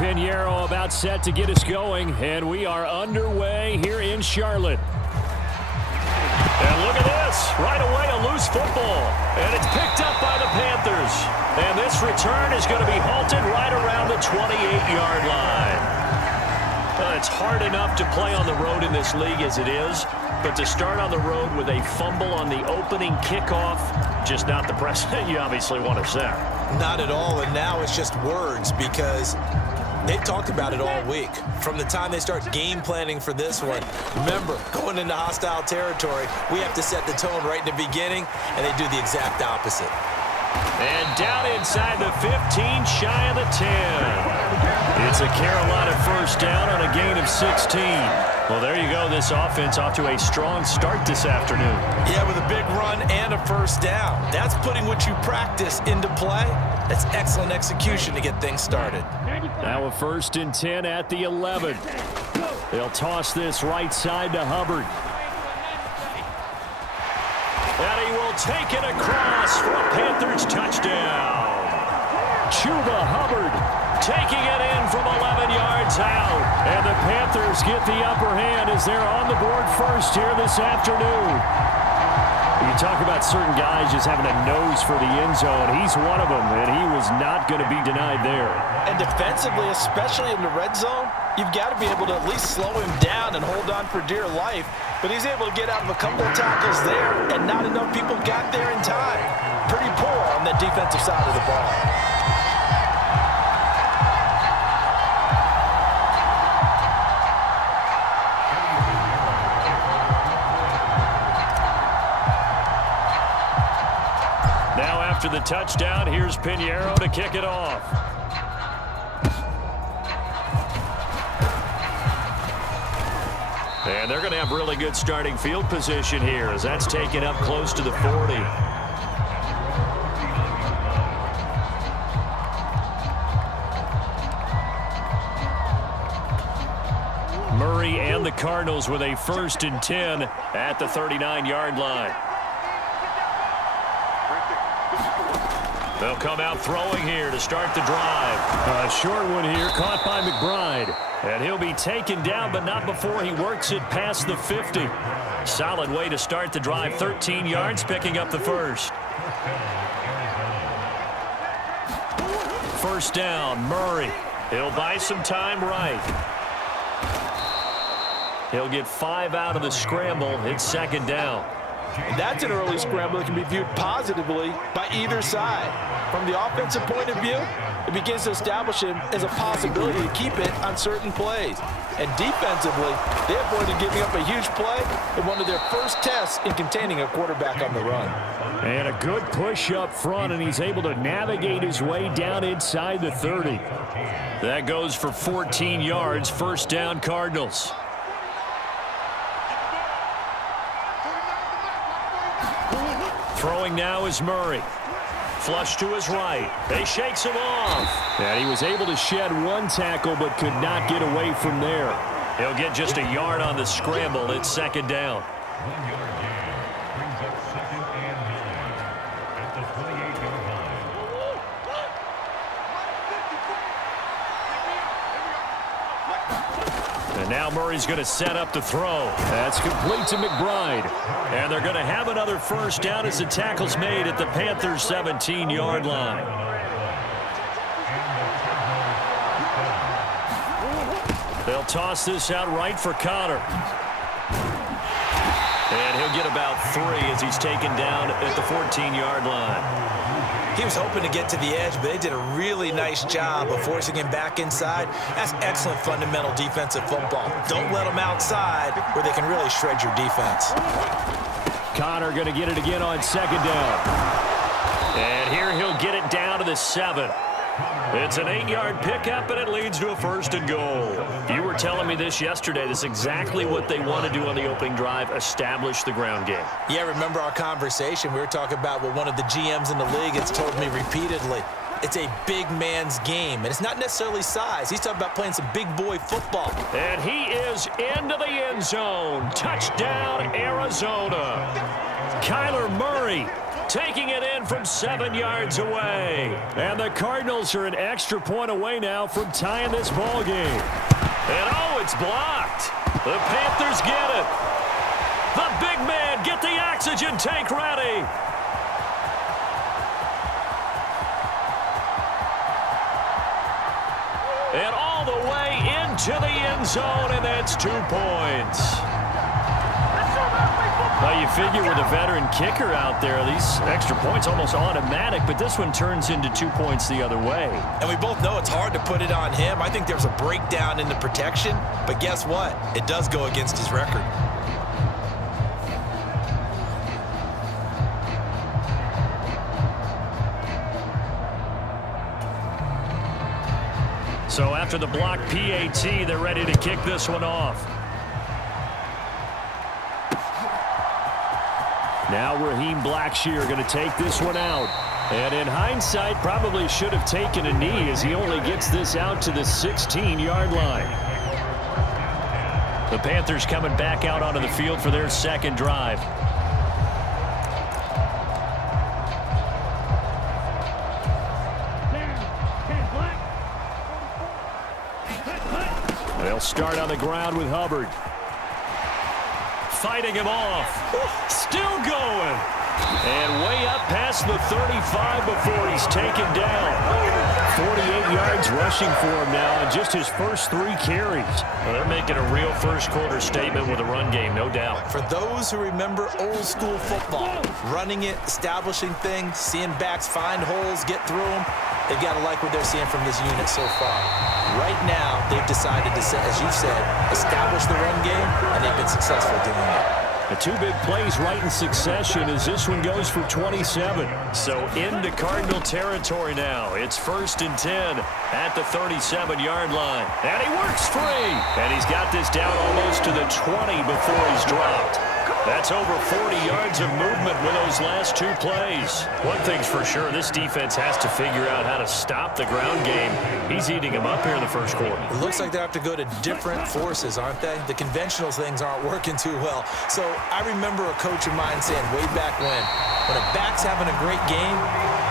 Pinheiro about set to get us going, and we are underway here in Charlotte. And look at this. Right away, a loose football. And it's picked up by the Panthers. And this return is going to be halted right around the 28-yard line. It's hard enough to play on the road in this league as it is, but to start on the road with a fumble on the opening kickoff, just not the precedent you obviously want to set. Not at all, and now it's just words because they've talked about it all week. From the time they start game planning for this one, remember, going into hostile territory, we have to set the tone right in the beginning, and they do the exact opposite. And down inside the 15, shy of the 10. It's a Carolina first down on a gain of 16. Well, there you go. This offense off to a strong start this afternoon. Yeah, with a big run and a first down. That's putting what you practice into play. That's excellent execution to get things started. Now a 1st and 10 at the 11. They'll toss this right side to Hubbard. And he will take it across for a Panthers touchdown. Chuba Hubbard taking it in from 11 yards out. And the Panthers get the upper hand as they're on the board first here this afternoon. You talk about certain guys just having a nose for the end zone. He's one of them, and he was not going to be denied there. And defensively, especially in the red zone, you've got to be able to at least slow him down and hold on for dear life. But he's able to get out of a couple of tackles there, and not enough people got there in time. Pretty poor on that defensive side of the ball. Now after the touchdown, here's Pinheiro to kick it off. And they're going to have really good starting field position here as that's taken up close to the 40. Murray and the Cardinals with a 1st and 10 at the 39-yard line. They'll come out throwing here to start the drive. A short one here caught by McBride. And he'll be taken down, but not before he works it past the 50. Solid way to start the drive. 13 yards, picking up the first. First down, Murray. He'll buy some time right. He'll get 5 out of the scramble. It's 2nd down. And that's an early scramble that can be viewed positively by either side. From the offensive point of view, it begins to establish him as a possibility to keep it on certain plays. And defensively, they avoided giving up a huge play in one of their first tests in containing a quarterback on the run. And a good push up front, and he's able to navigate his way down inside the 30. That goes for 14 yards, 1st down Cardinals. Throwing now is Murray. Flush to his right. They shakes him off. And he was able to shed one tackle but could not get away from there. He'll get just a yard on the scramble. It's 2nd down. And now Murray's going to set up the throw. That's complete to McBride. And they're going to have another first down as the tackle's made at the Panthers' 17-yard line. They'll toss this out right for Connor. And he'll get about 3 as he's taken down at the 14-yard line. He was hoping to get to the edge, but they did a really nice job of forcing him back inside. That's excellent fundamental defensive football. Don't let them outside where they can really shred your defense. Connor going to get it again on 2nd down. And here he'll get it down to the 7. It's an 8-yard pickup, and it leads to a 1st and goal. You were telling me this yesterday. This is exactly what they want to do on the opening drive, establish the ground game. Yeah, remember our conversation? We were talking about what one of the GMs in the league has told me repeatedly. It's a big man's game, and it's not necessarily size. He's talking about playing some big boy football. And he is into the end zone. Touchdown, Arizona. Kyler Murray taking it in from 7 yards away. And the Cardinals are an extra point away now from tying this ball game. And oh, it's blocked. The Panthers get it. The big man, get the oxygen tank ready. And all the way into the end zone, and that's 2 points. Well, you figure with a veteran kicker out there, these extra points almost automatic, but this one turns into 2 points the other way. And we both know it's hard to put it on him. I think there's a breakdown in the protection, but guess what? It does go against his record. So after the block PAT, they're ready to kick this one off. Now Raheem Blackshear going to take this one out. And in hindsight, probably should have taken a knee as he only gets this out to the 16-yard line. The Panthers coming back out onto the field for their second drive. They'll start on the ground with Hubbard. Fighting him off. Still going. And way up past the 35 before he's taken down. 48 yards rushing for him now in just his first 3 carries. Well, they're making a real first-quarter statement with a run game, no doubt. For those who remember old-school football, running it, establishing things, seeing backs find holes, get through them, they've got to like what they're seeing from this unit so far. Right now, they've decided to, as you said, establish the run game, and they've been successful doing it. The 2 big plays right in succession as this one goes for 27. So into Cardinal territory now. It's 1st and 10 at the 37-yard line. And he works free. And he's got this down almost to the 20 before he's dropped. That's over 40 yards of movement with those last 2 plays. One thing's for sure, this defense has to figure out how to stop the ground game. He's eating them up here in the first quarter. It looks like they have to go to different forces, aren't they? The conventional things aren't working too well. So I remember a coach of mine saying way back when a back's having a great game,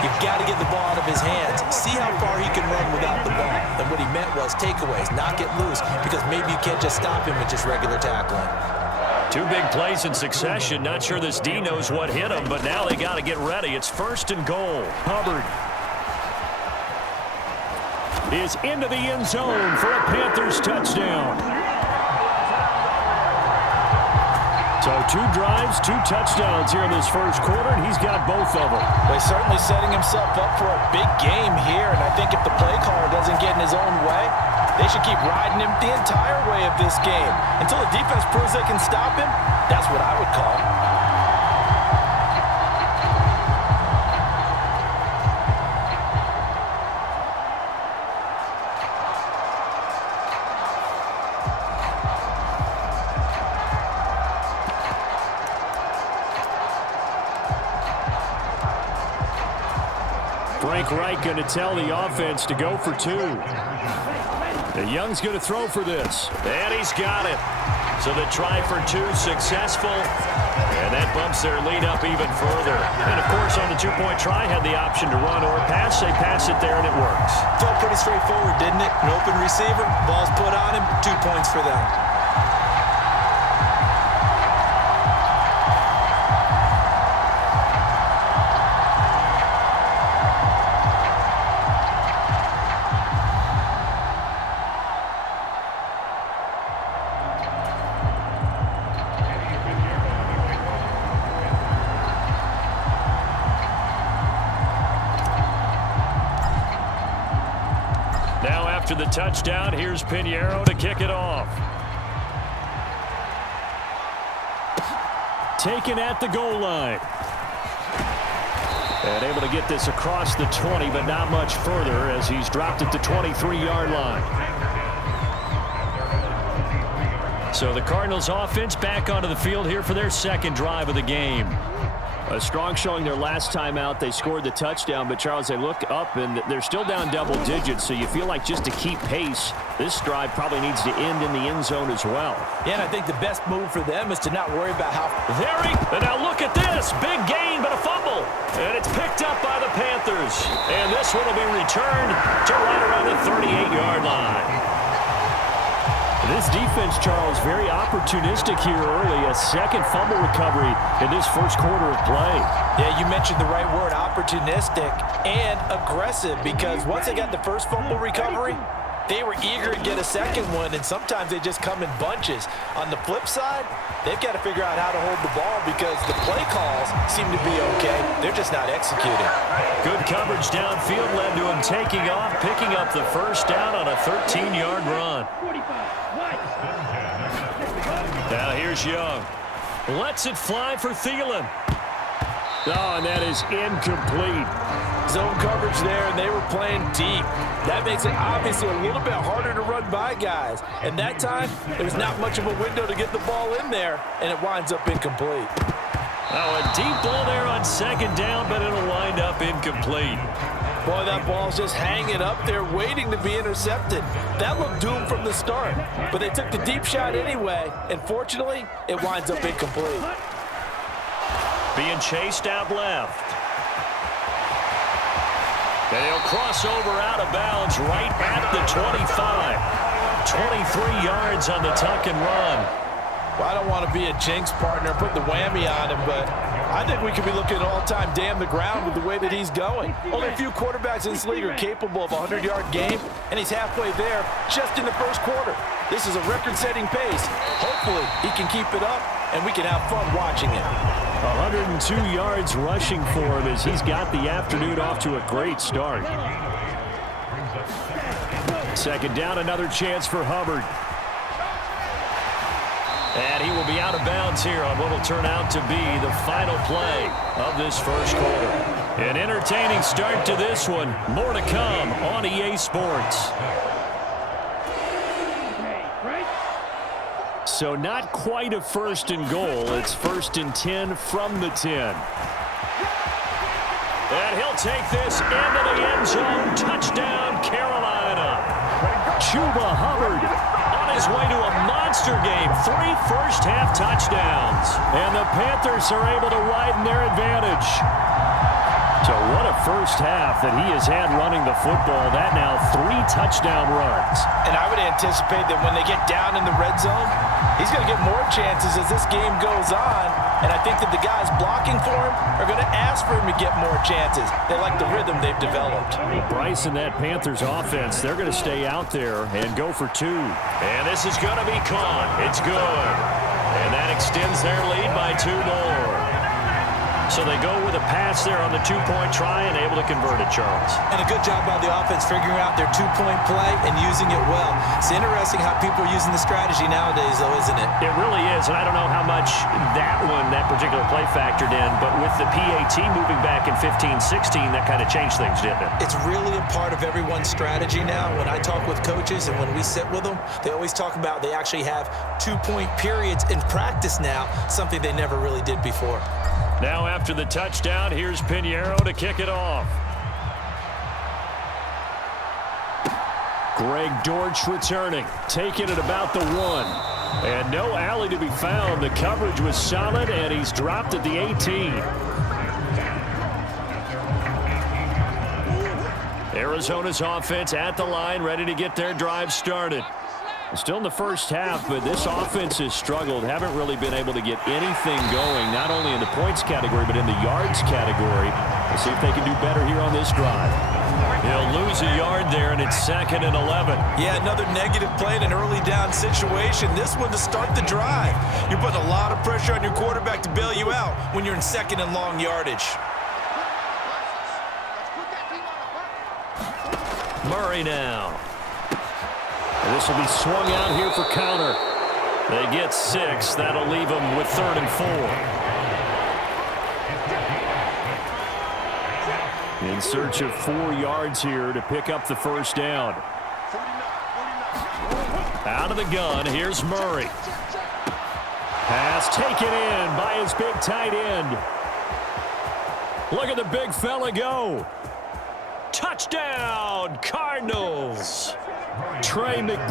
you've got to get the ball out of his hands. See how far he can run without the ball. And what he meant was takeaways, knock it loose, because maybe you can't just stop him with just regular tackling. 2 big plays in succession. Not sure this D knows what hit him, but now they got to get ready. It's 1st and goal. Hubbard is into the end zone for a Panthers touchdown. So 2 drives, 2 touchdowns here in this first quarter, and he's got both of them. Well, he's certainly setting himself up for a big game here, and I think if the play caller doesn't get in his own way, they should keep riding him the entire way of this game. Until the defense proves they can stop him, that's what I would call. Frank Reich going to tell the offense to go for 2. The Young's going to throw for this. And he's got it. So the try for 2 successful. And that bumps their lead up even further. And, of course, on the 2-point try, had the option to run or pass. They pass it there, and it works. Felt pretty straightforward, didn't it? An open receiver, ball's put on him, 2 points for them. After the touchdown, here's Pinheiro to kick it off. Taken at the goal line. And able to get this across the 20, but not much further as he's dropped at the 23-yard line. So the Cardinals offense back onto the field here for their second drive of the game. A strong showing their last time out. They scored the touchdown, but Charles, they look up and they're still down double digits, so you feel like just to keep pace, this drive probably needs to end in the end zone as well. Yeah, and I think the best move for them is to not worry about how... And now look at this. Big gain, but a fumble. And it's picked up by the Panthers. And this one will be returned to right around the 38-yard line. This defense, Charles, very opportunistic here early. A second fumble recovery in this first quarter of play. Yeah, you mentioned the right word, opportunistic and aggressive, because once they got the first fumble recovery, they were eager to get a second one, and sometimes they just come in bunches. On the flip side, they've got to figure out how to hold the ball because the play calls seem to be okay. They're just not executing. Good coverage downfield led to him taking off, picking up the first down on a 13-yard run. Now here's Young. Lets it fly for Thielen. Oh, and that is incomplete. Zone coverage there, and they were playing deep. That makes it obviously a little bit harder to run by guys. And that time, there was not much of a window to get the ball in there, and it winds up incomplete. Oh, a deep ball there on second down, but it'll wind up incomplete. Boy, that ball's just hanging up there waiting to be intercepted. That looked doomed from the start, but they took the deep shot anyway, and fortunately, it winds up incomplete. Being chased out left. They'll cross over out of bounds right at the 25. 23 yards on the tuck and run. Well, I don't want to be a jinx partner, put the whammy on him, but I think we could be looking at all-time damn the ground with the way that he's going. Only a few quarterbacks in this league are capable of a 100-yard game, and he's halfway there just in the first quarter. This is a record-setting pace. Hopefully, he can keep it up, and we can have fun watching it. 102 yards rushing for him as he's got the afternoon off to a great start. Second down, another chance for Hubbard. And he will be out of bounds here on what will turn out to be the final play of this first quarter. An entertaining start to this one. More to come on EA Sports. So not quite a first and goal. It's first and 10 from the 10. And he'll take this into the end zone. Touchdown, Carolina. Chuba Hubbard on his way to a monster game. 3 first-half touchdowns. And the Panthers are able to widen their advantage. So what a first half that he has had running the football. That now 3 touchdown runs. And I would anticipate that when they get down in the red zone, he's going to get more chances as this game goes on. And I think that the guys blocking for him are going to ask for him to get more chances. They like the rhythm they've developed. Bryce and that Panthers offense, they're going to stay out there and go for 2. And this is going to be caught. It's good. And that extends their lead by 2 more. So they go with a pass there on the 2-point try and able to convert it, Charles. And a good job by the offense figuring out their 2-point play and using it well. It's interesting how people are using the strategy nowadays, though, isn't it? It really is, and I don't know how much that particular play factored in, but with the PAT moving back in 15-16, that kind of changed things, didn't it? It's really a part of everyone's strategy now. When I talk with coaches and when we sit with them, they always talk about they actually have 2-point periods in practice now, something they never really did before. Now after the touchdown, here's Pinheiro to kick it off. Greg Dortch returning, taking it about the 1. And no alley to be found. The coverage was solid, and he's dropped at the 18. Arizona's offense at the line, ready to get their drive started. Still in the first half, but this offense has struggled. Haven't really been able to get anything going, not only in the points category, but in the yards category. We'll see if they can do better here on this drive. He'll lose a yard there, and it's 2nd and 11. Yeah, another negative play in an early down situation. This one to start the drive. You're putting a lot of pressure on your quarterback to bail you out when you're in 2nd and long yardage. Murray now. And this will be swung out here for counter. They get 6. That'll leave them with 3rd and 4. In search of 4 yards here to pick up the first down. Out of the gun, here's Murray. Pass taken in by his big tight end. Look at the big fella go. Touchdown, Cardinals. Trey McBride.